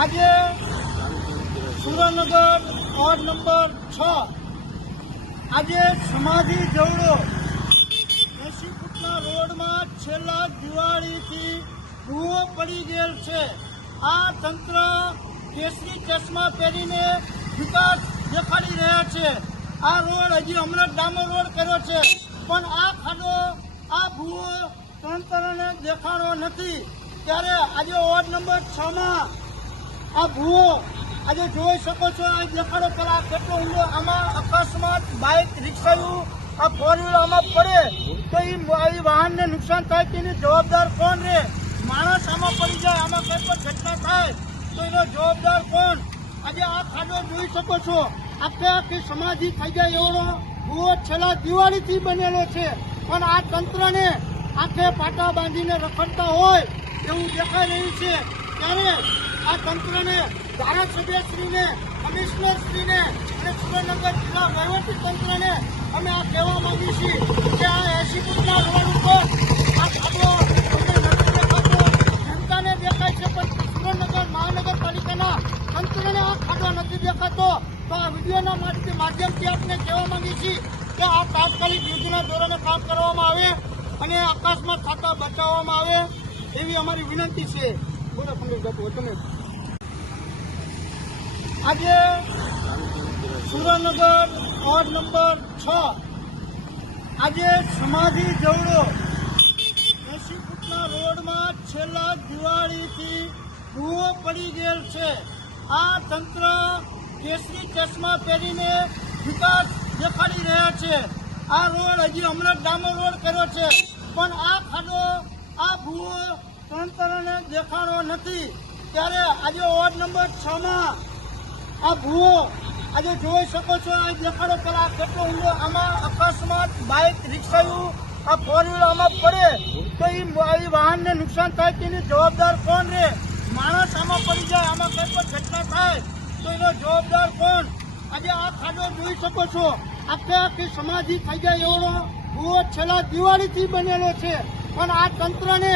આજે Surendranagar ward number 6 આજે સમાધિ જવડો 80 ફૂટના રોડમાં છેલ્લા દિવાળીથી ભૂવો પડી ગયેલ છે. આ તંત્ર કેસરી ચશ્મા પહેરીને વિકાસ દેખાડી રહ્યા છે. આ રોડ હજી હમણાં ડામર રોડ કર્યો છે, પણ આ ખાડો, આ ભૂવો તંત્રને દેખાણો નથી. ત્યારે આજે વોર્ડ નંબર 6માં આ ભૂવો આજે જોઈ શકો છો. આ દેખાડો પેલા કેટલો ઊંડો, આમાં અકસ્માત બાઇક રિક્ષાયું આ ફોર વ્હીલર આમાં પડે તો એ વાહનને નુકસાન થાય તેની જવાબદાર કોણ રે? માણસ આમાં પડી જાય, આમાં કઈ પણ ઘટના થાય તો એનો જવાબદાર કોણ? આજે આ ખાડો જોઈ શકો છો, આખી સમાધિ થઈ જાય એવડો ભૂવો છેલ્લા દિવાળીથી બનેલો છે, પણ આ તંત્રને આખે પાટા બાંધીને રખડતા હોય એવું દેખાઈ રહ્યું છે. ત્યારે આ તંત્રને, ધારાસભ્યશ્રીને, કમિશનરશ્રીને અને સુરેન્દ્રનગર જિલ્લા વહીવટી તંત્રને અમે આ કહેવા માંગીએ છીએ કે આ 80 ફૂટના રોડ ઉપર આ ખાડો અમને નથી દેખાતો, જનતાને દેખાય છે, પણ સુરેન્દ્રનગર મહાનગરપાલિકાના તંત્રને આ ખાડો નથી દેખાતો. તો આ વિડીયોના માધ્યમથી આપણે કહેવા માંગીએ છીએ કે આ તાત્કાલિક યુદ્ધના ધોરણે કામ કરવામાં આવે અને અકસ્માત થતા બચાવવામાં આવે એવી અમારી વિનંતી છે. બોલો પંકજ બાપુ, તમે. આજે સુરેન્દ્રનગર વોર્ડ નંબર 6 આજે સમાધિ જવડો 80 ફૂટના રોડમાં છેલ્લા દિવાળીથી ભૂવો પડી ગયેલ છે. આ તંત્ર કેસરી ચશ્મા પહેરીને વિકાસ દેખાડી રહ્યા છે. આ રોડ હજી હમણાં ડામર રોડ કર્યો છે, પણ આ ખાડો, આ ભૂવો તંત્રને દેખાણો નથી. ત્યારે આજે વોર્ડ નંબર 6માં આ ભૂવો આજે જોઈ શકો છો. આ દેખાડો પેલા કેટલો ઊંડો, આમાં અકસ્માત બાઇક રિક્ષાયું આ ફોર વ્હીલર આમાં પડે તો એ વાહનને નુકસાન થાય તેની જવાબદાર કોણ રે? માણસ આમાં પડી જાય, આમાં કઈ પણ ઘટના થાય તો એનો જવાબદાર કોણ? આજે આ ખાડો જોઈ શકો છો, આખી સમાધિ થઈ જાય એવડો ભૂવો છેલ્લા દિવાળીથી બનેલો છે, પણ આ તંત્રને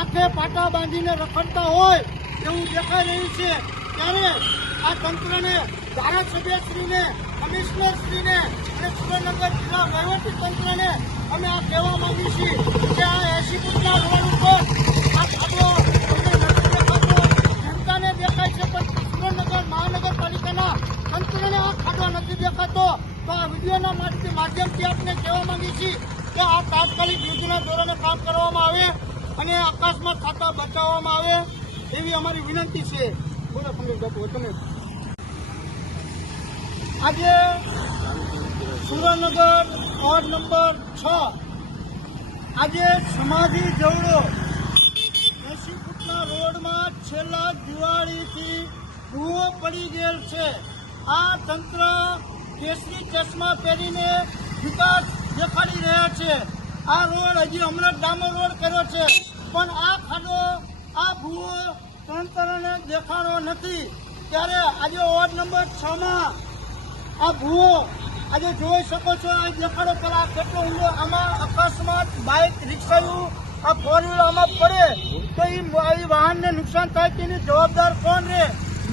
આખે પાટા બાંધીને રખડતા હોય એવું દેખાઈ રહ્યું છે. ત્યારે આ તંત્રને, ધારાસભ્યશ્રીને, કમિશનરશ્રીને અને સુરેન્દ્રનગર જિલ્લા વહીવટી તંત્રને અમે આ કહેવા માંગીએ છીએ કે આ 80 ફૂટના રોડ ઉપર આ ખાડો અમને નથી દેખાતો, જનતાને દેખાય છે, પણ સુરેન્દ્રનગર મહાનગરપાલિકાના તંત્રને આ ખાડો નથી દેખાતો. તો આ વિડીયોના માધ્યમથી આપણે કહેવા માંગીએ છીએ કે આ તાત્કાલિક યુદ્ધના ધોરણે કામ કરવામાં આવે અને અકસ્માત થતા બચાવવામાં આવે એવી અમારી વિનંતી છે. બોલો પંકજ બાપુ, તમે. આજે સુરેન્દ્રનગર વોર્ડ નંબર 6 આજે સમાધિ જવડો 80 ફૂટના રોડમાં છેલ્લા દિવાળીથી ભૂવો પડી ગયેલ છે. આ તંત્ર કેસરી ચશ્મા પહેરીને વિકાસ દેખાડી રહ્યા છે. આ રોડ હજી હમણાં ડામર રોડ કર્યો છે, પણ આ ખાડો, આ ભૂવો તંત્રને દેખાણો નથી. ત્યારે આજે વોર્ડ નંબર 6માં આ ભૂવો આજે જોઈ શકો છો. આ દેખાડો પેલા કેટલો ઊંડો, આમાં અકસ્માત બાઇક રિક્ષાયું આ ફોર વ્હીલર આમાં પડે તો એ વાહનને નુકસાન થાય તેની જવાબદાર કોણ રે?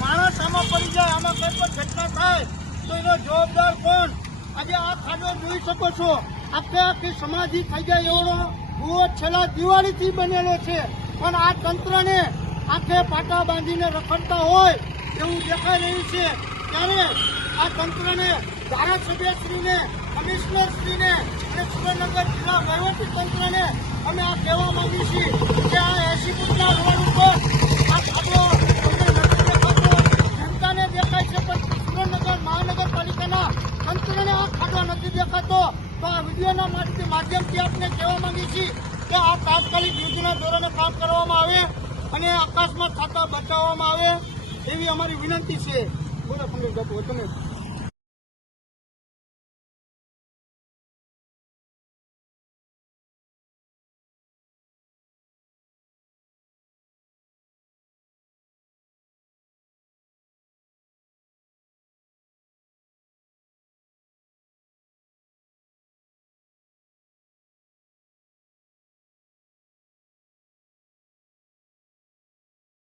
માણસ આમાં પડી જાય, આમાં કઈ પણ ઘટના થાય તો એનો જવાબદાર કોણ? આજે આ ખાડો જોઈ શકો છો, આખી સમાધિ થઈ જાય એવડો ભૂવો છેલ્લા દિવાળીથી બનેલો છે, પણ આ તંત્રને આખે પાટા બાંધીને રખડતા હોય એવું દેખાઈ રહ્યું છે. ત્યારે આ તંત્રને, ધારાસભ્યશ્રીને, કમિશનરશ્રીને અને સુરેન્દ્રનગર જિલ્લા વહીવટી તંત્રને અમે આ કહેવા માંગીએ છીએ કે આ 80 ફૂટના રોડ ઉપર આ ખાડો અમને નથી દેખાતો, જનતાને દેખાય છે, પણ સુરેન્દ્રનગર મહાનગરપાલિકાના તંત્રને આ ખાડો નથી દેખાતો. તો આ વિડીયોના માધ્યમથી આપણે કહેવા માંગીએ છીએ કે આ તાત્કાલિક યુદ્ધના ધોરણે કામ કરવામાં આવે અને અકસ્માત થતા બચાવવામાં આવે એવી અમારી વિનંતી છે. બોલો પંકજ બાપુ, તમે.